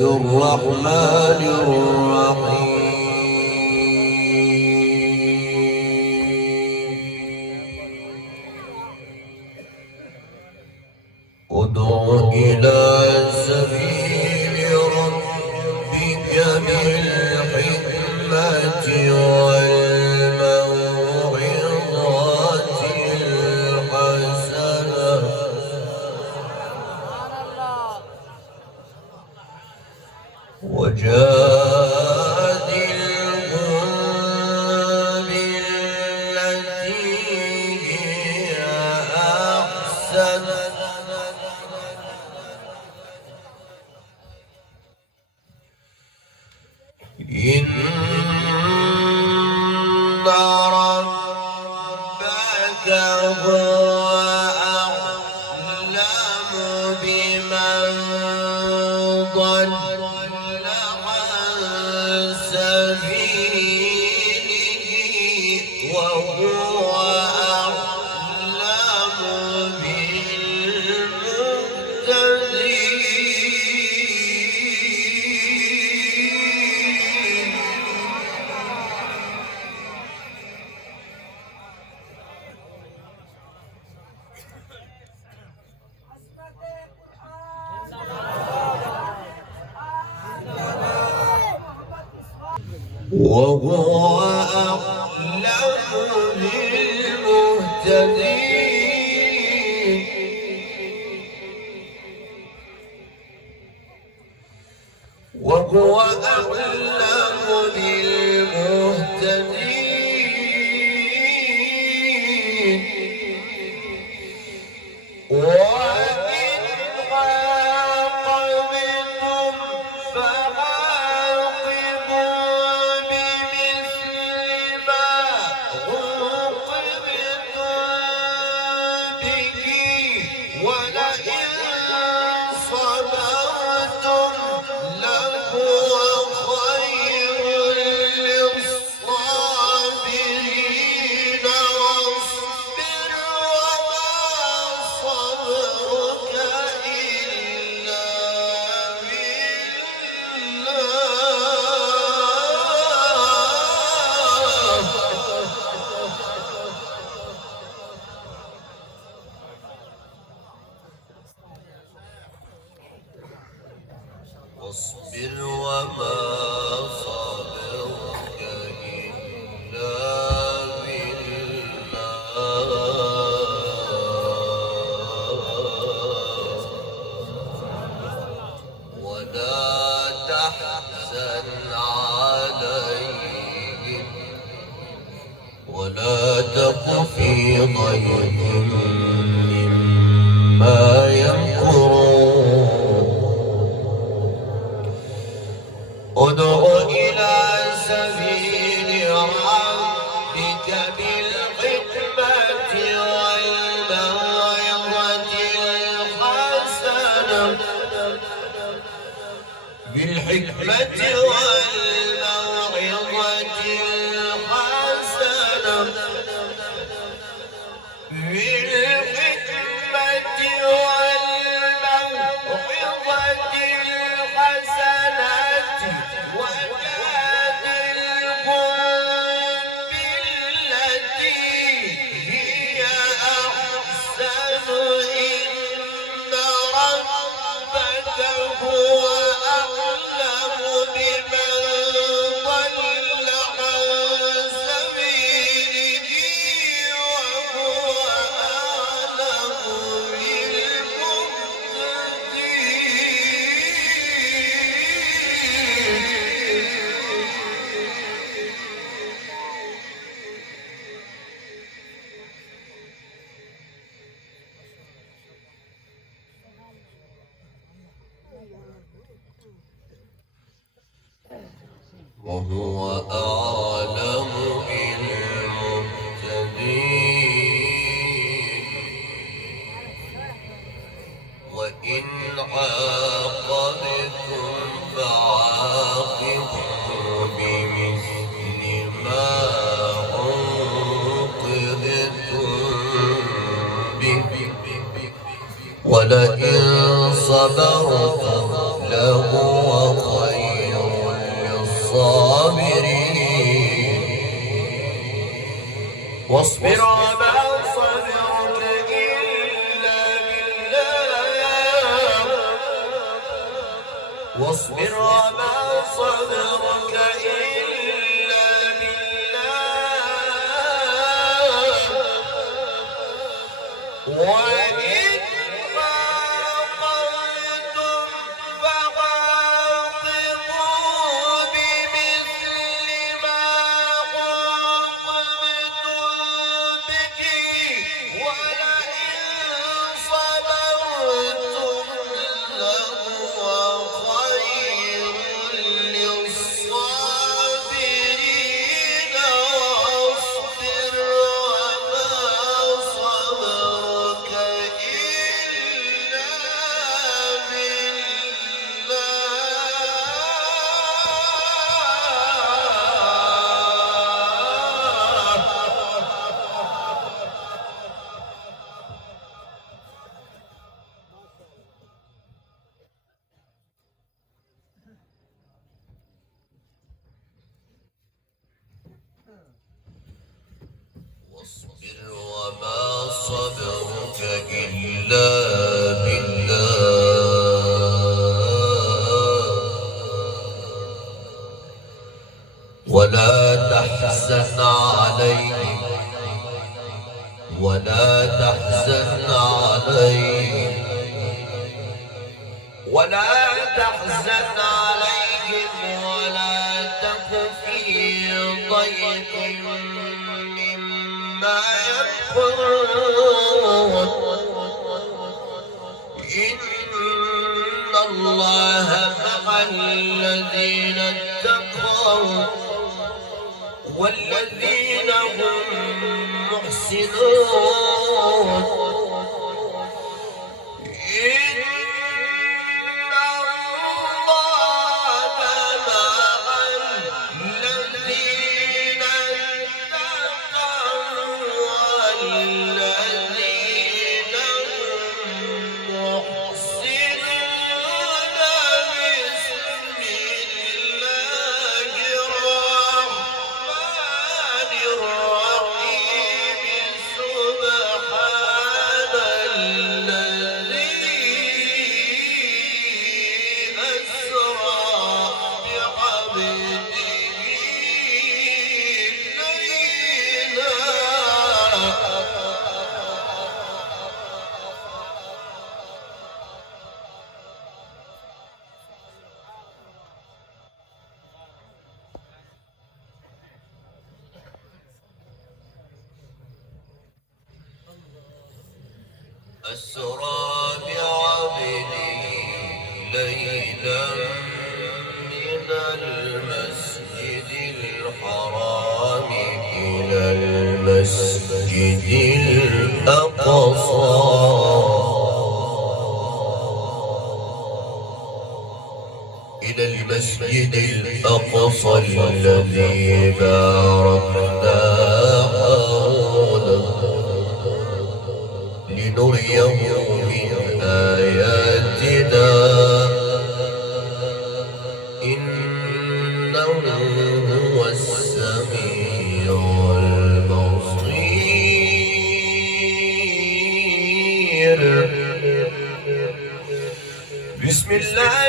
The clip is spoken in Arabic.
الرحمن الرحيم ادع إلى سبيل ربك بالحكمة والموعظة الحسنة وجادلهم بالتي هي أحسن إن ربك هو أعلم بمن ضل عن سبيله وهو أعلم بالمهتدين وهو أعلم بالمهتدين وهو أعلم بالمهتدين وإن عاقبتم فعاقبوا بمثل ما عوقبتم به ولئن صبرتم لهو خير للصابرين واصبر وما صبرك إلا واصبر وما صبرك إلا بالله ولا تحزن عليهم ولا تك في ضيق مما يمكرون ادع إلى سبيل ربك بالحكمة والموعظة الحسنة بالحكمة والموعظة الحسنة بالحكمة والموعظة الحسنة وجادلهم بالتي هي أحسن إن ربك هو أعلم بمن ضل عن سبيله وهو أعلم وهو أعلم بالمهتدين وإن عاقبتم فعاقبوا بمثل ما عوقبتم به ولئن صبرتم لهو واصبر وما صبرك إلا بالله واصبر وما صبرك إلا بالله وإما قلتم فعاقبوا بمثل ما عوقبتم به ولئن صبرتم لهو خير للصابرين واصبر وما صبرك إلا واصبر وما صبرك إلا بالله ولا تحزن عليهم ولا تحزن عليهم ولا تحزن عليهم ولا تك في ضيق مما يمكرون إن الله مع الذين اتقوا والذين هم محسنون إن الله مع الذين اتقوا والذين هم محسنون بسم الله الرحمن الرحيم سبحان الذي أسرى بعبده ليلا أسرى بعبده ليلا من المسجد الحرام إلى المسجد الأقصى الذي باركنا حوله لنريه من آياتنا إنه هو السميع البصير بسم الله